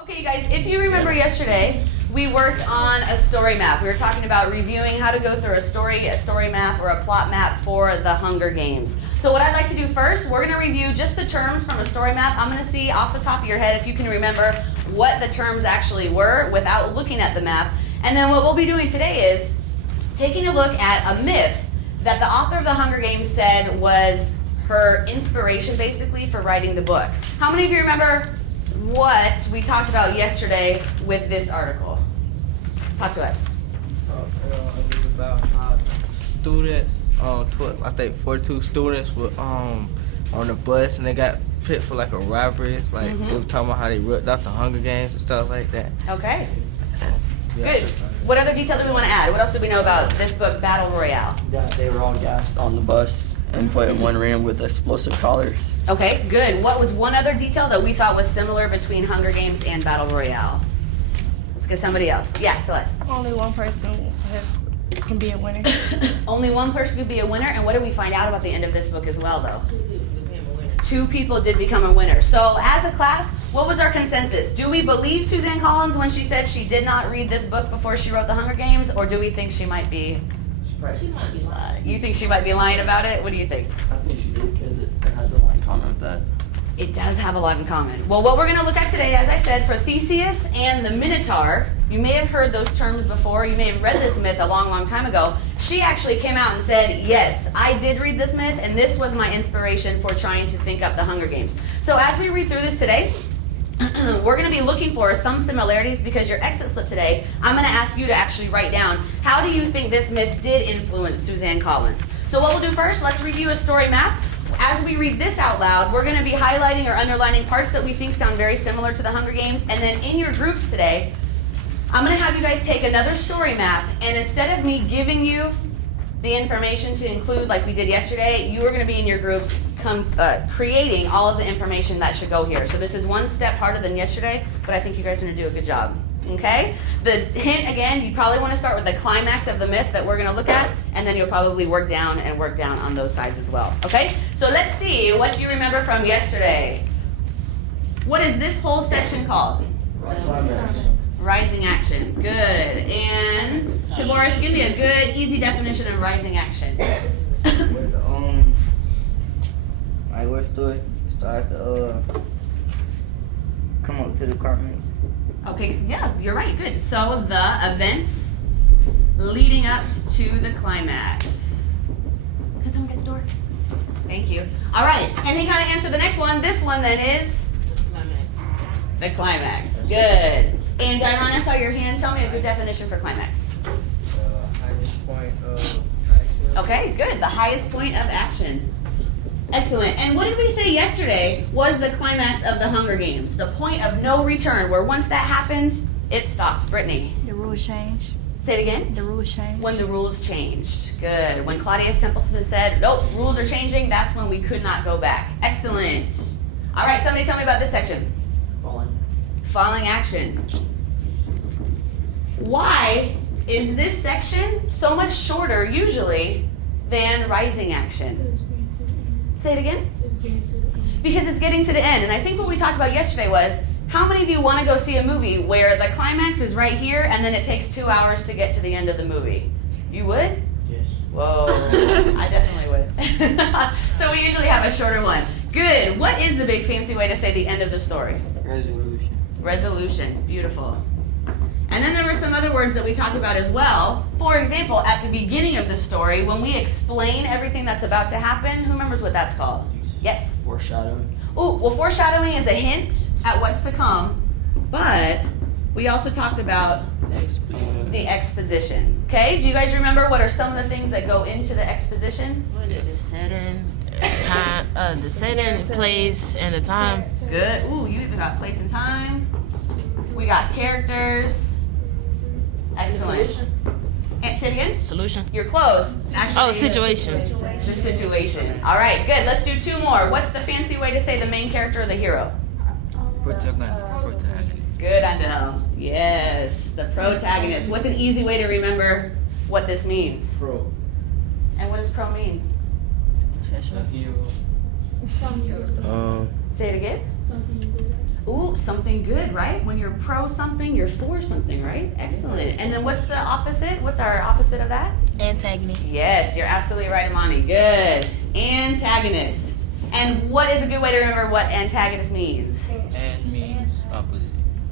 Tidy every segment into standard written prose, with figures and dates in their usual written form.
Okay, you guys, if you remember yesterday, we worked on a story map. We were talking about reviewing how to go through a story map or a plot map for the Hunger Games. So what I'd like to do first, we're going to review just the terms from a story map. I'm going to see off the top of your head if you can remember what the terms actually were without looking at the map. And then what we'll be doing today is taking a look at a myth that the author of the Hunger Games said was her inspiration basically for writing the book. How many of you remember what we talked about yesterday with this article? Talk to us. It was about how students, I think 42 students were on the bus and they got picked for like a robbery. It's like they were talking about how they ripped out the Hunger Games and stuff like that. Okay. Yeah. Good. What other detail do we want to add? What else do we know about this book, Battle Royale? That they were all gassed on the bus and put in one room with explosive collars. Okay, good. What was one other detail that we thought was similar between Hunger Games and Battle Royale? Let's get somebody else. Yeah, Celeste. Only one person can be a winner. Only one person could be a winner, and what did we find out about the end of this book as well, though? Two people did become a winner. So as a class, what was our consensus? Do we believe Suzanne Collins when she said she did not read this book before she wrote The Hunger Games, or do we think she might be? She might be lying. You think she might be lying about it? What do you think? I think she did because it has a lot in common with that. It does have a lot in common. Well, what we're going to look at today, as I said, for Theseus and the Minotaur, you may have heard those terms before. You may have read this myth a long, long time ago. She actually came out and said, yes, I did read this myth, and this was my inspiration for trying to think up the Hunger Games. So as we read through this today, we're going to be looking for some similarities because your exit slip today, I'm going to ask you to actually write down, how do you think this myth did influence Suzanne Collins? So what we'll do first, let's review a story map. As we read this out loud, we're going to be highlighting or underlining parts that we think sound very similar to the Hunger Games. And then in your groups today, I'm going to have you guys take another story map, and instead of me giving you the information to include like we did yesterday, you are going to be in your groups creating all of the information that should go here. So this is one step harder than yesterday, but I think you guys are going to do a good job. Okay? The hint, again, you probably want to start with the climax of the myth that we're going to look at, and then you'll probably work down on those sides as well. Okay? So let's see what you remember from yesterday. What is this whole section called? Rising action. Good. And Taboris, give me a good, easy definition of rising action. Like where story starts to come up to the climax. Okay, yeah, you're right. Good. So the events leading up to the climax. Can someone get the door? Thank you. All right, and he kind of answered the next one. This one then is the climax. Good. And Dyron, I saw your hand. Tell me a good definition for climax. Highest point of action. Okay, good. The highest point of action. Excellent. And what did we say yesterday was the climax of the Hunger Games? The point of no return, where once that happened, it stopped. Brittany. The rules change. Say it again. The rules change. When the rules changed. Good. When Claudius Templeton said, nope, rules are changing, that's when we could not go back. Excellent. All right, somebody tell me about this section. Falling action. Why is this section so much shorter usually than rising action? Say it again. Because it's getting to the end. And I think what we talked about yesterday was, how many of you want to go see a movie where the climax is right here and then it takes 2 hours to get to the end of the movie? You would? Yes. Whoa, I definitely would. So we usually have a shorter one. Good. What is the big fancy way to say the end of the story? Resolution. Resolution. Beautiful. And then there were some other words that we talked about as well. For example, at the beginning of the story, when we explain everything that's about to happen, who remembers what that's called? Yes? Foreshadowing. Ooh, well, foreshadowing is a hint at what's to come, but we also talked about the exposition. Okay, do you guys remember what are some of the things that go into the exposition? What is the setting, time, the setting, place, and the time? Good. Ooh, you even got place and time. We got characters. Excellent. Solution. And say it again. Solution. You're close. Actually, Oh, situation. The situation. All right, good. Let's do two more. What's the fancy way to say the main character or the hero? Protagonist. Good, Andel. Yes, the protagonist. What's an easy way to remember what this means? Pro. And what does pro mean? Professional. Hero. Say it again. Ooh, something good, right? When you're pro something, you're for something, right? Excellent. And then what's the opposite? What's our opposite of that? Antagonist. Yes, you're absolutely right, Imani. Good. Antagonist. And what is a good way to remember what antagonist means? And means opposite.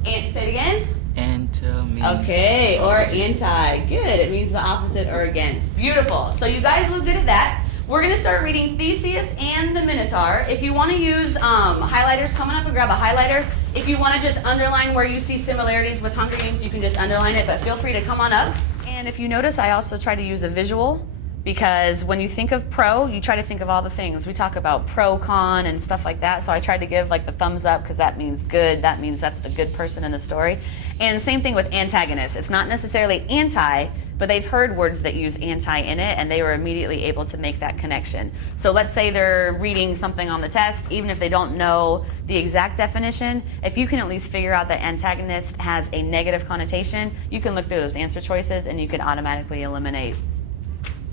Say it again? Anta means Okay, or opposite. anti. Good. It means the opposite or against. Beautiful. So you guys look good at that. We're going to start reading Theseus and the Minotaur. If you want to use highlighters, coming up and grab a highlighter. If you want to just underline where you see similarities with Hunger Games, you can just underline it, but feel free to come on up. And if you notice, I also try to use a visual, because when you think of pro, you try to think of all the things. We talk about pro, con, and stuff like that. So I tried to give like the thumbs up because that means good. That means that's the good person in the story. And same thing with antagonist. It's not necessarily anti, but they've heard words that use anti in it, and they were immediately able to make that connection. So let's say they're reading something on the test, even if they don't know the exact definition, if you can at least figure out that antagonist has a negative connotation, you can look through those answer choices and you can automatically eliminate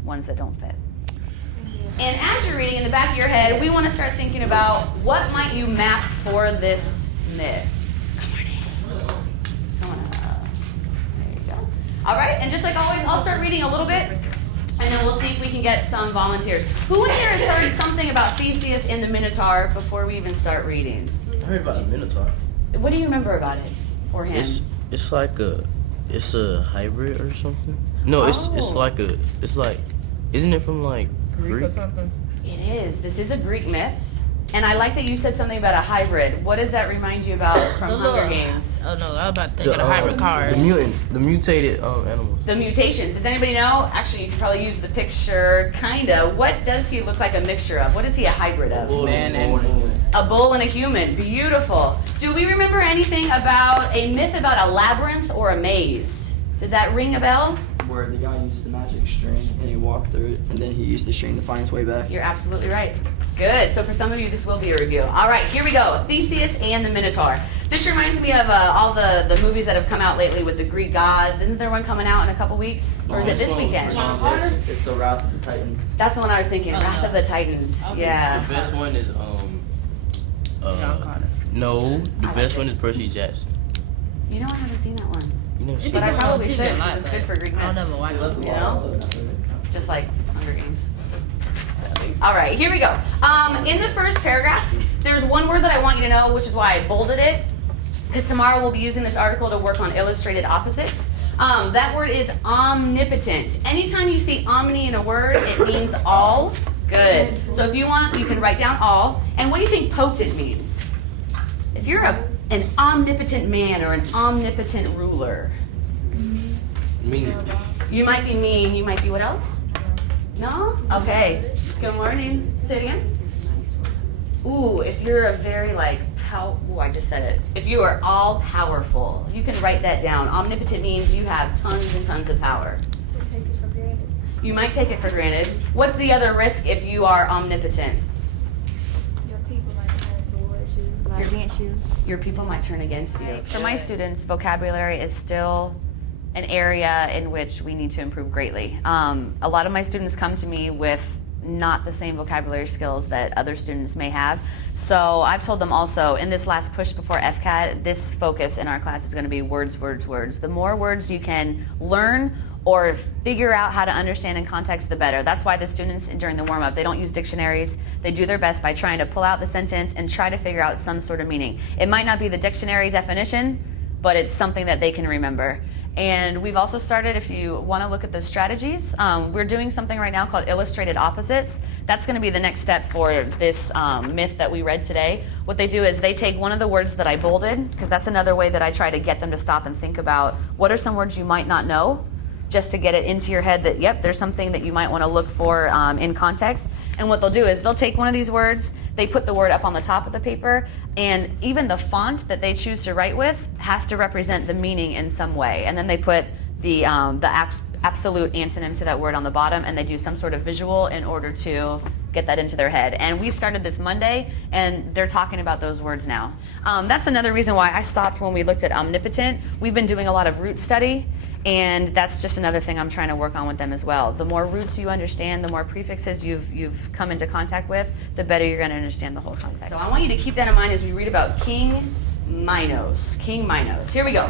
ones that don't fit. And as you're reading in the back of your head, we want to start thinking about what might you map for this myth. Come on up. There you go. All right, and just like always, I'll start reading a little bit, and then we'll see if we can get some volunteers. Who in here has heard something about Theseus and the Minotaur before we even start reading? I heard about a Minotaur. What do you remember about it, or him? It's like it's a hybrid or something. No, it's Oh. like, isn't it from like Greek? Or something. It is. This is a Greek myth. And I like that you said something about a hybrid. What does that remind you about from Hunger Games? Oh no, I was about to think of the hybrid cars. The mutated animals. The mutations. Does anybody know? Actually, you can probably use the picture, kinda. What does he look like a mixture of? What is he a hybrid of? Man and woman. A bull and a human. Beautiful. Do we remember anything about a myth about a labyrinth or a maze? Does that ring a bell? Where the guy used the magic string and he walked through it, and then he used the string to find his way back. You're absolutely right. Good. So for some of you, this will be a review. All right, here we go. Theseus and the Minotaur. This reminds me of all the movies that have come out lately with the Greek gods. Isn't there one coming out in a couple weeks? Or is it this weekend? It's the Wrath of the Titans. That's the one I was thinking. Wrath of the Titans. Yeah. The best one is John Connor. No, the I best like one it. is Percy Jackson. You know, I haven't seen that one. You never seen But I it? probably should TV because it's good for Greek I'll myths. never watch it. You know? Just like Hunger Games. All right, here we go. In the first paragraph, there's one word that I want you to know, which is why I bolded it, because tomorrow we'll be using this article to work on illustrated opposites. That word is omnipotent. Anytime you see omni in a word, it means all. Good. So if you want, you can write down all. And what do you think potent means? If you're an omnipotent man or an omnipotent ruler, Meaning. you might be mean, you might be what else? No? Okay. Good morning. Say it again. Ooh, if you're a very I just said it. If you are all powerful, you can write that down. Omnipotent means you have tons and tons of power. Take it for granted. You might take it for granted. What's the other risk if you are omnipotent? Your people might turn towards you, against you. Your people might turn against you. For my students, vocabulary is still an area in which we need to improve greatly. A lot of my students come to me with not the same vocabulary skills that other students may have. So I've told them also, in this last push before FCAT, this focus in our class is going to be words, words, words. The more words you can learn or figure out how to understand in context, the better. That's why the students during the warm-up, they don't use dictionaries. They do their best by trying to pull out the sentence and try to figure out some sort of meaning. It might not be the dictionary definition, but it's something that they can remember. And we've also started, if you want to look at the strategies, we're doing something right now called illustrated opposites. That's going to be the next step for this myth that we read today. What they do is they take one of the words that I bolded, because that's another way that I try to get them to stop and think about what are some words you might not know, just to get it into your head that, yep, there's something that you might want to look for in context. And what they'll do is they'll take one of these words, they put the word up on the top of the paper, and even the font that they choose to write with has to represent the meaning in some way. And then they put the absolute antonym to that word on the bottom, and they do some sort of visual in order to get that into their head. And we started this Monday, and they're talking about those words now. That's another reason why I stopped when we looked at omnipotent. We've been doing a lot of root study, and that's just another thing I'm trying to work on with them as well. The more roots you understand, the more prefixes you've come into contact with, the better you're going to understand the whole context. So I want you to keep that in mind as we read about King Minos. King Minos. Here we go.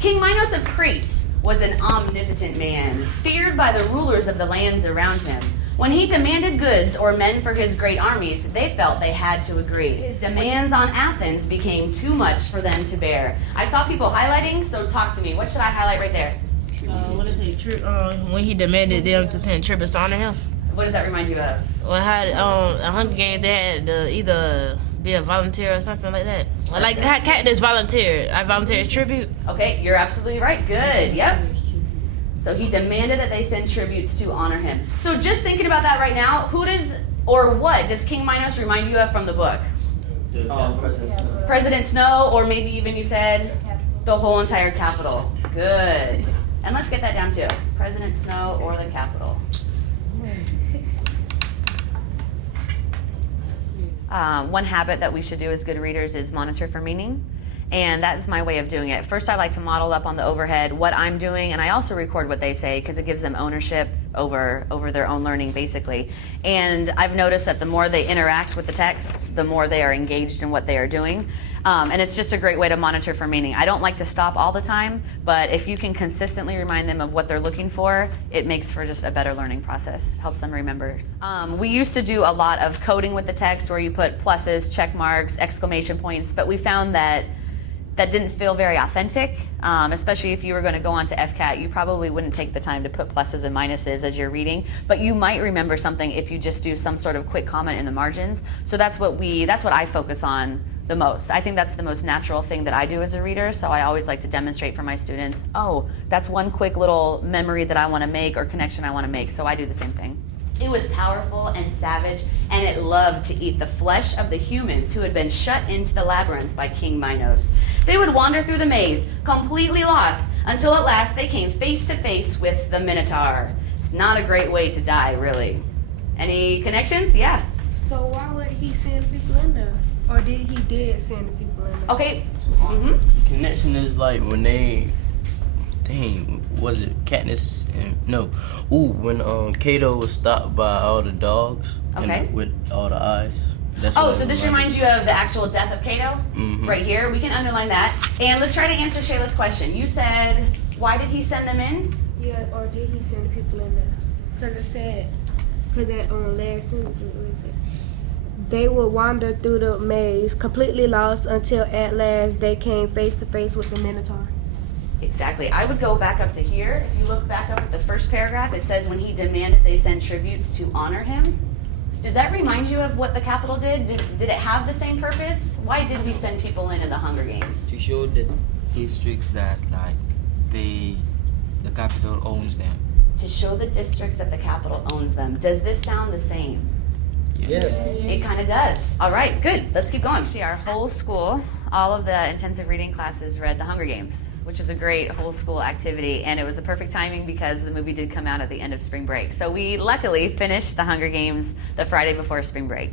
King Minos of Crete was an omnipotent man, feared by the rulers of the lands around him. When he demanded goods or men for his great armies, they felt they had to agree. His demands on Athens became too much for them to bear. I saw people highlighting, so talk to me. What should I highlight right there? What is it? When he demanded them to send tributes to honor him. What does that remind you of? Well, how the Hunger Games, they had to either be a volunteer or something like that. Well, like how Katniss volunteered. I volunteered as tribute. Okay, you're absolutely right. Good. Yep. So he demanded that they send tributes to honor him. So just thinking about that right now, who does or what does King Minos remind you of from the book? President Snow. President Snow, or maybe even you said the whole entire capital. Good. And let's get that down too. President Snow or the capital. One habit that we should do as good readers is monitor for meaning. And that is my way of doing it. First, I like to model up on the overhead what I'm doing, and I also record what they say because it gives them ownership over their own learning, basically. And I've noticed that the more they interact with the text, the more they are engaged in what they are doing. And it's just a great way to monitor for meaning. I don't like to stop all the time, but if you can consistently remind them of what they're looking for, it makes for just a better learning process. Helps them remember. We used to do a lot of coding with the text where you put pluses, check marks, exclamation points, but we found that didn't feel very authentic, especially if you were going to go on to FCAT. You probably wouldn't take the time to put pluses and minuses as you're reading, but you might remember something if you just do some sort of quick comment in the margins. So that's what I focus on the most. I think that's the most natural thing that I do as a reader, so I always like to demonstrate for my students, oh, that's one quick little memory that I want to make or connection I want to make, so I do the same thing. It was powerful and savage, and it loved to eat the flesh of the humans who had been shut into the labyrinth by King Minos. They would wander through the maze, completely lost, until at last they came face to face with the Minotaur. It's not a great way to die, really. Any connections? Yeah. So why would he send people in there? Or did he send the people in there? Okay. Connection is like when they, was it Katniss and when Kato was stopped by all the dogs. Okay. With all the eyes. That's Oh, what so it this reminded reminds you of the actual death of Cato? Right here. We can underline that. And let's try to answer Shayla's question. You said, why did he send them in? Yeah, or did he send the people in there? Because it said, because that last sentence, what is it? They would wander through the maze, completely lost, until at last they came face to face with the Minotaur. Exactly. I would go back up to here. If you look back up at the first paragraph, it says when he demanded they send tributes to honor him. Does that remind you of what the Capitol did? Did it have the same purpose? Why did we send people in the Hunger Games? To show the districts that the capital owns them. To show the districts that the Capitol owns them. Does this sound the same? Yes. It kind of does. All right, good. Let's keep going. Actually, our whole school, all of the intensive reading classes read the Hunger Games, which is a great whole school activity, and it was a perfect timing because the movie did come out at the end of spring break. So we luckily finished the Hunger Games the Friday before spring break.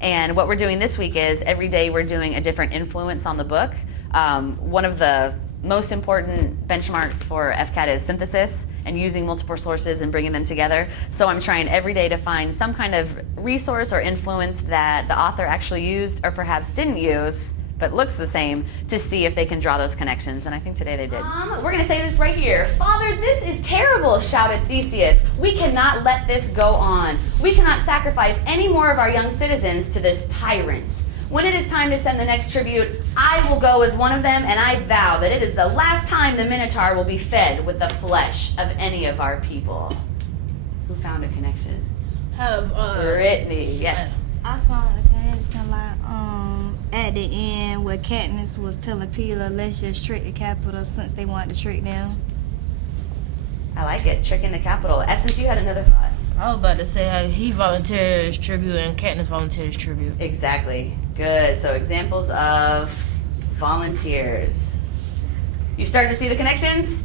And what we're doing this week is every day we're doing a different influence on the book. One of the most important benchmarks for FCAT is synthesis and using multiple sources and bringing them together. So I'm trying every day to find some kind of resource or influence that the author actually used or perhaps didn't use, but looks the same, to see if they can draw those connections. And I think today they did. We're gonna say this right here. Father, this is terrible, shouted Theseus. We cannot let this go on. We cannot sacrifice any more of our young citizens to this tyrant. When it is time to send the next tribute, I will go as one of them, and I vow that it is the last time the Minotaur will be fed with the flesh of any of our people. Who found a connection? Brittany, yes. I found a connection at the end where Katniss was telling Peter, let's just trick the Capitol since they wanted to trick them. I like it, tricking the Capitol. Essence, you had another thought. I was about to say how he volunteered as tribute and Katniss volunteered as tribute. Exactly. Good. So examples of volunteers. You starting to see the connections?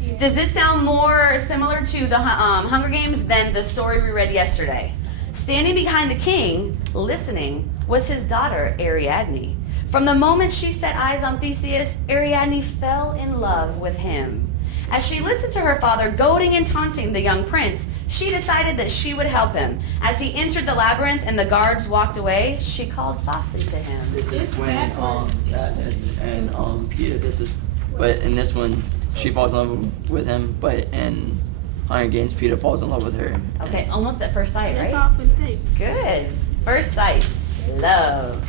Yeah. Does this sound more similar to the Hunger Games than the story we read yesterday? Standing behind the king, listening, was his daughter, Ariadne. From the moment she set eyes on Theseus, Ariadne fell in love with him. As she listened to her father goading and taunting the young prince, she decided that she would help him. As he entered the labyrinth and the guards walked away, she called softly to him. This is when Katniss and Peter. But in this one, she falls in love with him. But in Hunger Games, Peter falls in love with her. Okay, almost at first sight, That's right? all for the sake. Good. First sight. Love.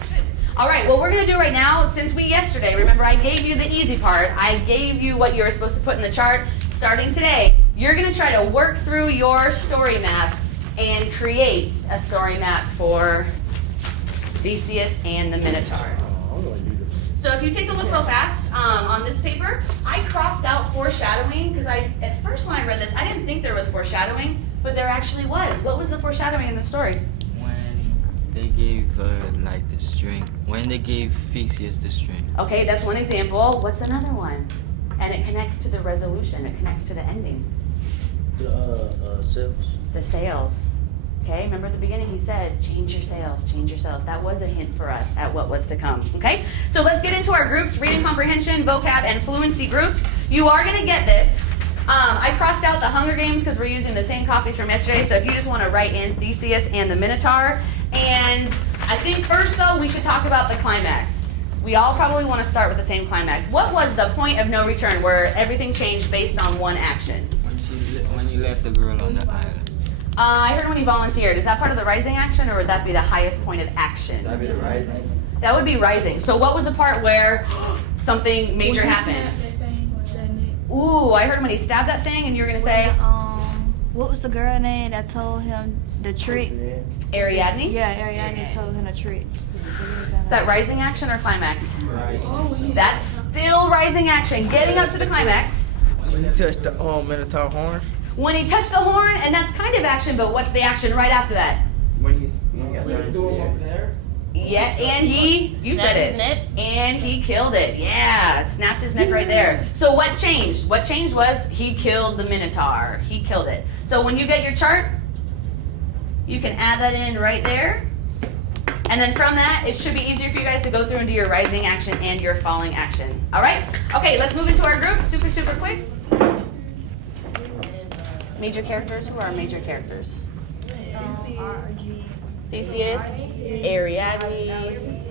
All right, what we're going to do right now, since yesterday, remember I gave you the easy part. I gave you what you were supposed to put in the chart. Starting today, you're going to try to work through your story map and create a story map for Theseus and the Minotaur. So if you take a look real fast on this paper, I crossed out foreshadowing because at first when I read this, I didn't think there was foreshadowing, but there actually was. What was the foreshadowing in the story? When they gave like the string. When they gave Theseus the string. Okay, that's one example. What's another one? And it connects to the resolution. It connects to the ending. The sails. The sails. Okay, remember at the beginning he said, change your sails, change your sails. That was a hint for us at what was to come. Okay, so let's get into our groups, reading comprehension, vocab, and fluency groups. You are going to get this. I crossed out the Hunger Games because we're using the same copies from yesterday, so if you just want to write in Theseus and the Minotaur. And I think first, though, we should talk about the climax. We all probably want to start with the same climax. What was the point of no return where everything changed based on one action? When you left the girl on the island. I heard when he volunteered. Is that part of the rising action, or would that be the highest point of action? That'd be the rising. That would be rising. So what was the part where something major happened? Ooh, I heard when he stabbed that thing, and you were going to say? What was the girl name that told him the trick? Ariadne? Yeah, Ariadne told him the trick. Is that rising action or climax? That's still rising action. Getting up to the climax. When he touched the Minotaur horn. When he touched the horn, and that's kind of action, but what's the action right after that? When he got down there. Yeah, and you said it. His neck. And he killed it. Yeah, snapped his neck right there. So what changed? What changed was he killed the Minotaur. He killed it. So when you get your chart, you can add that in right there. And then from that, it should be easier for you guys to go through and do your rising action and your falling action. All right? Okay, let's move into our groups super, super quick. Major characters. Who are our major characters? Theseus, Ariadne,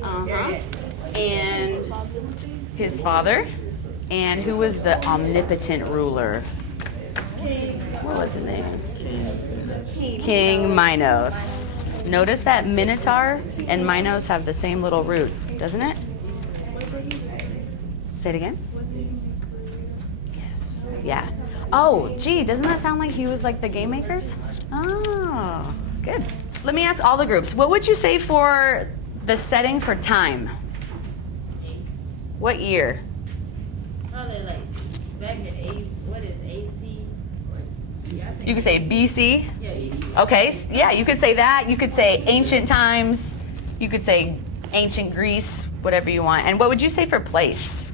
and his father. And who was the omnipotent ruler? What was his name? King Minos. Notice that Minotaur and Minos have the same little root, doesn't it? Say it again. Yes. Yeah. Oh, gee, doesn't that sound like he was like the game makers? Oh, good. Let me ask all the groups. What would you say for the setting for time? What year? Probably like back in what is AC? You could say BC. Yeah, Okay, yeah, you could say that. You could say ancient times. You could say ancient Greece, whatever you want. And what would you say for place?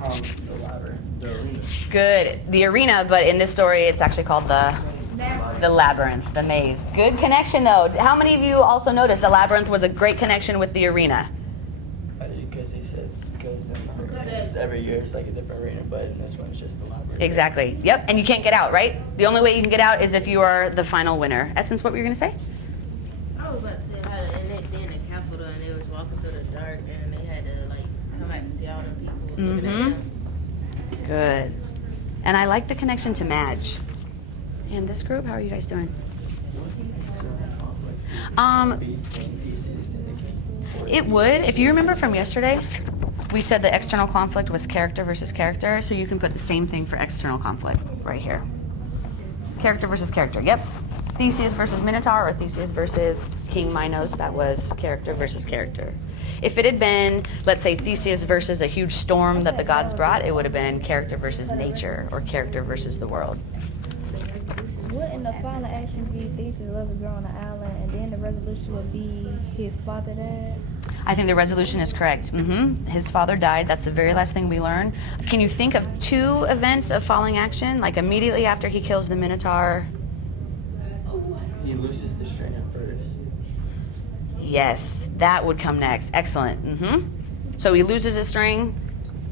The arena. Good. The arena, but in this story, it's actually called the labyrinth, the maze. Good connection, though. How many of you also noticed the labyrinth was a great connection with the arena? Because he said, because every year it's like a different arena, but in this one it's just the library. Exactly. Yep. And you can't get out, right? The only way you can get out is if you are the final winner. Essence, what were you going to say? I was about to say how and they in the Capitol and they was walking through the dark and they had to like come out and see all the people. looking at them. Good. And I like the connection to Madge. And this group, how are you guys doing? It would. If you remember from yesterday, we said the external conflict was character versus character, so you can put the same thing for external conflict right here. Character versus character, yep. Theseus versus Minotaur or Theseus versus King Minos, that was character versus character. If it had been, let's say, Theseus versus a huge storm that the gods brought, it would have been character versus nature or character versus the world. Wouldn't the final action be Theseus love a girl on the island, and then the resolution would be his father died? I think the resolution is correct. His father died. That's the very last thing we learn. Can you think of two events of falling action? Like immediately after he kills the Minotaur? He loses the string at first. Yes, that would come next. Excellent. So he loses a string,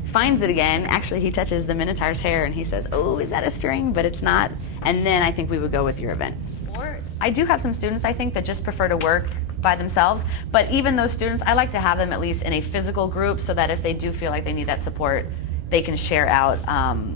finds it again. Actually, he touches the Minotaur's hair and he says, oh, is that a string? But it's not. and then I think we would go with your event. Or I do have some students, I think, that just prefer to work by themselves, but even those students, I like to have them at least in a physical group so that if they do feel like they need that support, they can share out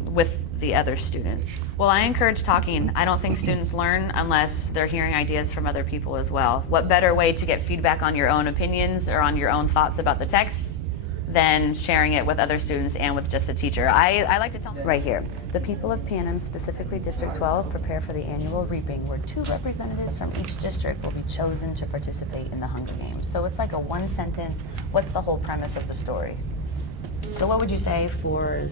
with the other students. Well, I encourage talking. I don't think students learn unless they're hearing ideas from other people as well. What better way to get feedback on your own opinions or on your own thoughts about the text than sharing it with other students and with just the teacher. I like to tell them right here. The people of Panem, specifically District 12, prepare for the annual reaping where 2 representatives from each district will be chosen to participate in the Hunger Games. So it's like a one sentence, what's the whole premise of the story? So what would you say for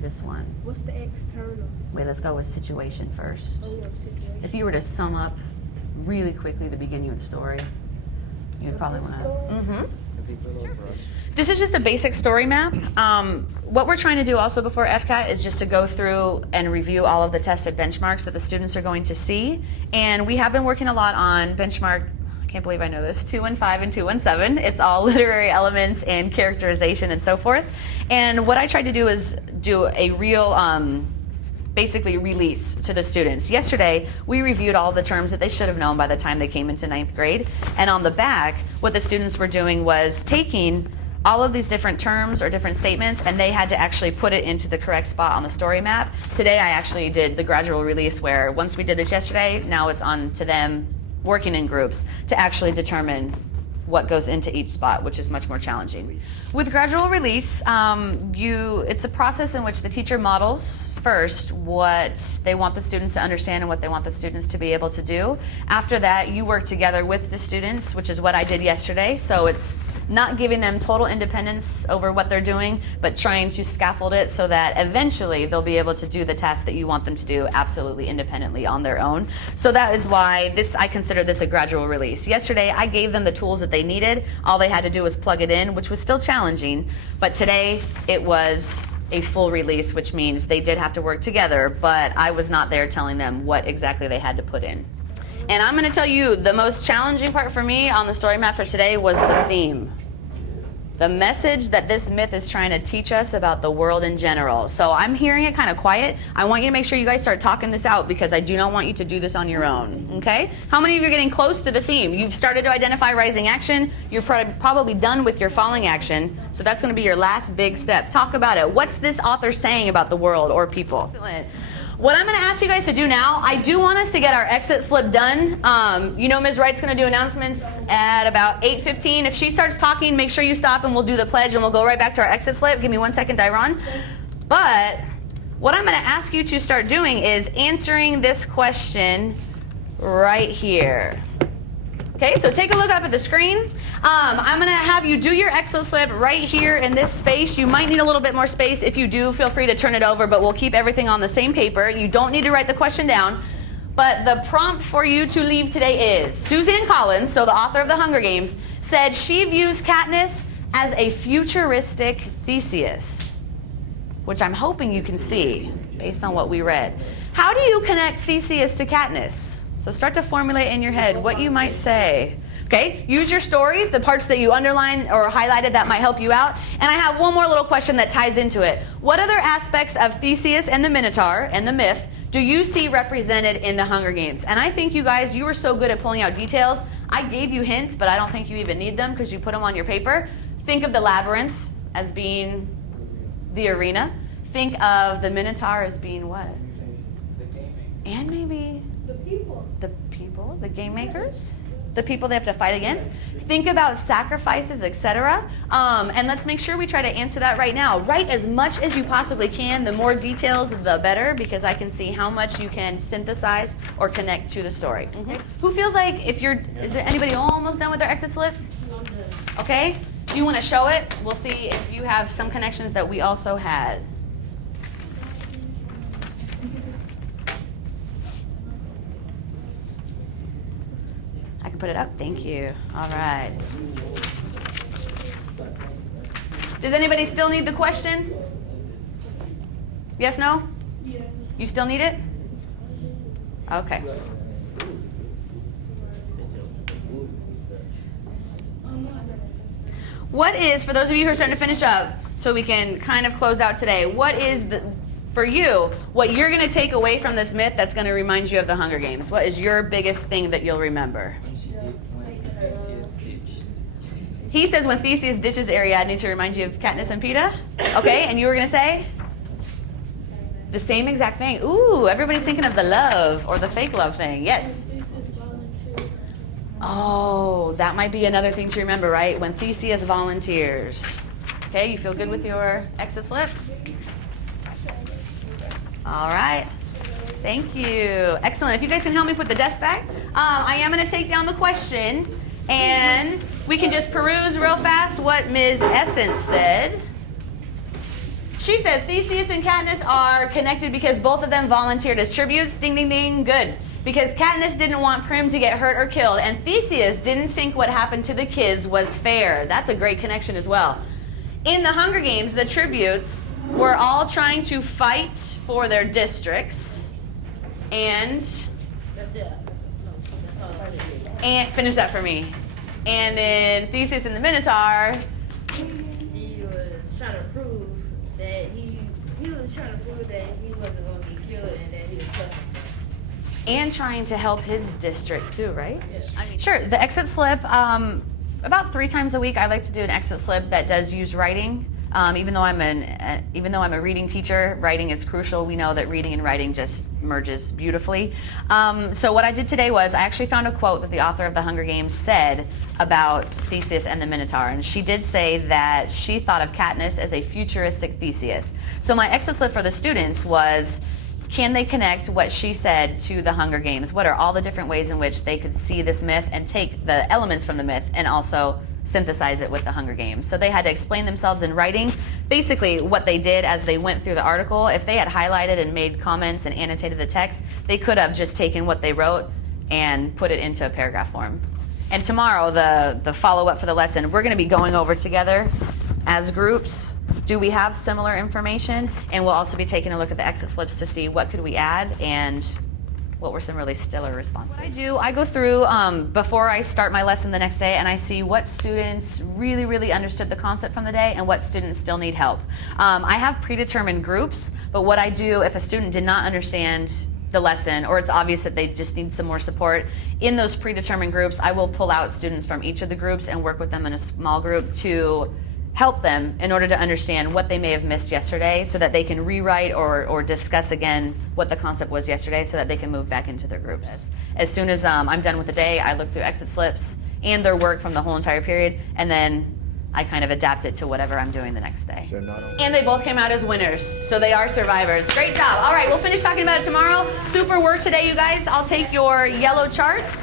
this one? What's the external? Wait, let's go with situation first. Oh, yeah, situation. If you were to sum up really quickly the beginning of the story, you'd probably want to. This is just a basic story map. What we're trying to do also before FCAT is just to go through and review all of the tested benchmarks that the students are going to see. And we have been working a lot on benchmark, I can't believe I know this, 215 and 217. It's all literary elements and characterization and so forth. And what I tried to do is do a real basically release to the students. Yesterday, we reviewed all the terms that they should have known by the time they came into 9th grade. And on the back, what the students were doing was taking all of these different terms or different statements, and they had to actually put it into the correct spot on the story map. Today, I actually did the gradual release where once we did this yesterday, now it's on to them working in groups to actually determine what goes into each spot, which is much more challenging. With gradual release, it's a process in which the teacher models first what they want the students to understand and what they want the students to be able to do. After that, you work together with the students, which is what I did yesterday. So it's not giving them total independence over what they're doing, but trying to scaffold it so that eventually they'll be able to do the task that you want them to do absolutely independently on their own. So that is why I consider this a gradual release. Yesterday, I gave them the tools that they needed. All they had to do was plug it in, which was still challenging. But today, it was a full release, which means they did have to work together, but I was not there telling them what exactly they had to put in. And I'm going to tell you, the most challenging part for me on the story map for today was the theme. The message that this myth is trying to teach us about the world in general. So I'm hearing it kind of quiet. I want you to make sure you guys start talking this out because I do not want you to do this on your own, okay? How many of you are getting close to the theme? You've started to identify rising action. You're probably done with your falling action. So that's going to be your last big step. Talk about it. What's this author saying about the world or people? What I'm going to ask you guys to do now, I do want us to get our exit slip done. You know Ms. Wright's going to do announcements at about 8:15. If she starts talking, make sure you stop and we'll do the pledge and we'll go right back to our exit slip. Give me 1 second, Dyron. But what I'm going to ask you to start doing is answering this question right here. Okay, so take a look up at the screen. I'm going to have you do your exit slip right here in this space. You might need a little bit more space. If you do, feel free to turn it over, but we'll keep everything on the same paper. You don't need to write the question down. But the prompt for you to leave today is, Suzanne Collins, so the author of The Hunger Games, said she views Katniss as a futuristic Theseus, which I'm hoping you can see based on what we read. How do you connect Theseus to Katniss? So start to formulate in your head what you might say. Okay, use your story, the parts that you underlined or highlighted that might help you out. And I have one more little question that ties into it. What other aspects of Theseus and the Minotaur and the myth do you see represented in the Hunger Games? And I think you guys, you were so good at pulling out details. I gave you hints, but I don't think you even need them because you put them on your paper. Think of the labyrinth as being the arena. Think of the Minotaur as being what? And maybe the game makers, the people they have to fight against. Think about sacrifices, etc. And let's make sure we try to answer that right now. Write as much as you possibly can. The more details, the better, because I can see how much you can synthesize or connect to the story. Okay? Who feels like is it anybody almost done with their exit slip? Okay. Do you want to show it? We'll see if you have some connections that we also had. Put it up. Thank you. All right. Does anybody still need the question? Yes, no? Yeah. You still need it? Okay. What is, for those of you who are starting to finish up, so we can kind of close out today, what is For you, what you're going to take away from this myth that's going to remind you of the Hunger Games. What is your biggest thing that you'll remember? He says when Theseus ditches Ariadne to remind you of Katniss and Peeta. Okay, and you were going to say? The same exact thing. Ooh, everybody's thinking of the love or the fake love thing. Yes? Oh, that might be another thing to remember, right? When Theseus volunteers. Okay, you feel good with your exit slip? All right. Thank you. Excellent. If you guys can help me put the desk back, I am going to take down the question, and we can just peruse real fast what Ms. Essence said. She said Theseus and Katniss are connected because both of them volunteered as tributes. Ding, ding, ding. Good. Because Katniss didn't want Prim to get hurt or killed, and Theseus didn't think what happened to the kids was fair. That's a great connection as well. In the Hunger Games, the tributes were all trying to fight for their districts, and finish that for me. And in Theseus and the Minotaur, He was trying to prove that he was trying to prove that he wasn't going to get killed and that he was tough. and trying to help his district too, right? Yes. I mean, sure. The exit slip. About 3 times a week, I like to do an exit slip that does use writing. Even though I'm a reading teacher, writing is crucial. We know that reading and writing just merges beautifully. So what I did today was I actually found a quote that the author of The Hunger Games said about Theseus and the Minotaur, and she did say that she thought of Katniss as a futuristic Theseus. So my exit slip for the students was, can they connect what she said to the Hunger Games? What are all the different ways in which they could see this myth and take the elements from the myth and also synthesize it with the Hunger Games? So they had to explain themselves in writing. Basically, what they did as they went through the article, if they had highlighted and made comments and annotated the text, they could have just taken what they wrote and put it into a paragraph form. And tomorrow, the follow-up for the lesson, we're going to be going over together as groups. Do we have similar information? And we'll also be taking a look at the exit slips to see what could we add and what were some really stellar responses. What I do, I go through before I start my lesson the next day, and I see what students really understood the concept from the day and what students still need help. I have predetermined groups, but what I do if a student did not understand the lesson, or it's obvious that they just need some more support, in those predetermined groups, I will pull out students from each of the groups and work with them in a small group to help them in order to understand what they may have missed yesterday so that they can rewrite or discuss again what the concept was yesterday so that they can move back into their groups. As soon as I'm done with the day, I look through exit slips and their work from the whole entire period, and then I kind of adapt it to whatever I'm doing the next day. And they both came out as winners, so they are survivors. Great job. All right, we'll finish talking about it tomorrow. Super work today, you guys. I'll take your yellow charts.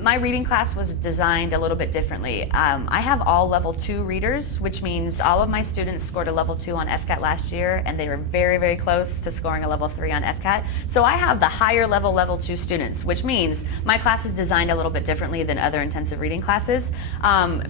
My reading class was designed a little bit differently. I have all level 2 readers, which means all of my students scored a level 2 on FCAT last year, and they were very close to scoring a level 3 on FCAT. So I have the higher level 2 students, which means my class is designed a little bit differently than other intensive reading classes.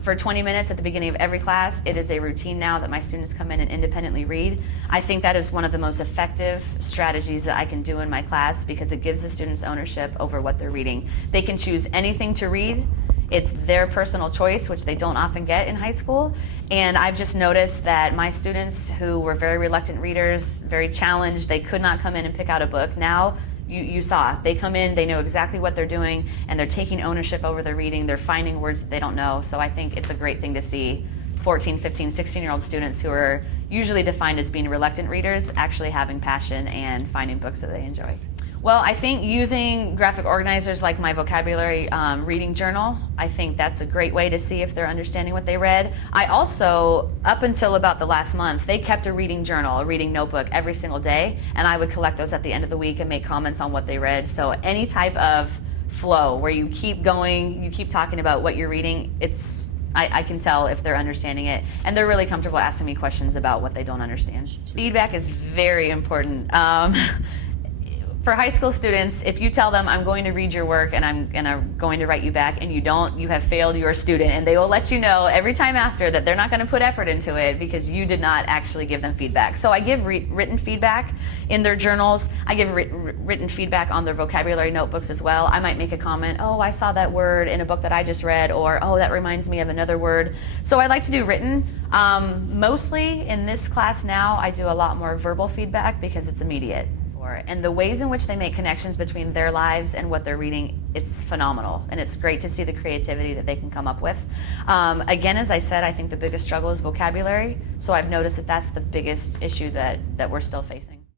For 20 minutes at the beginning of every class, it is a routine now that my students come in and independently read. I think that is one of the most effective strategies that I can do in my class because it gives the students ownership over what they're reading. They can choose anything to read. It's their personal choice, which they don't often get in high school. And I've just noticed that my students who were very reluctant readers, very challenged, they could not come in and pick out a book. Now, you saw, they come in, they know exactly what they're doing, and they're taking ownership over their reading. They're finding words that they don't know. So I think it's a great thing to see 14, 15, 16-year-old students who are usually defined as being reluctant readers actually having passion and finding books that they enjoy. Well, I think using graphic organizers like my vocabulary reading journal, I think that's a great way to see if they're understanding what they read. I also, up until about the last month, they kept a reading journal, a reading notebook every single day, and I would collect those at the end of the week and make comments on what they read. So any type of flow where you keep going, you keep talking about what you're reading, I can tell if they're understanding it, and they're really comfortable asking me questions about what they don't understand. Feedback is very important. For high school students, if you tell them I'm going to read your work and I'm going to write you back and you don't, you have failed your student, and they will let you know every time after that they're not going to put effort into it because you did not actually give them feedback. So I give written feedback in their journals. I give written feedback on their vocabulary notebooks as well. I might make a comment, oh, I saw that word in a book that I just read, or oh, that reminds me of another word. So I like to do written. Mostly in this class now, I do a lot more verbal feedback because it's immediate. And the ways in which they make connections between their lives and what they're reading, it's phenomenal. And it's great to see the creativity that they can come up with. Again, as I said, I think the biggest struggle is vocabulary. So I've noticed that that's the biggest issue that we're still facing.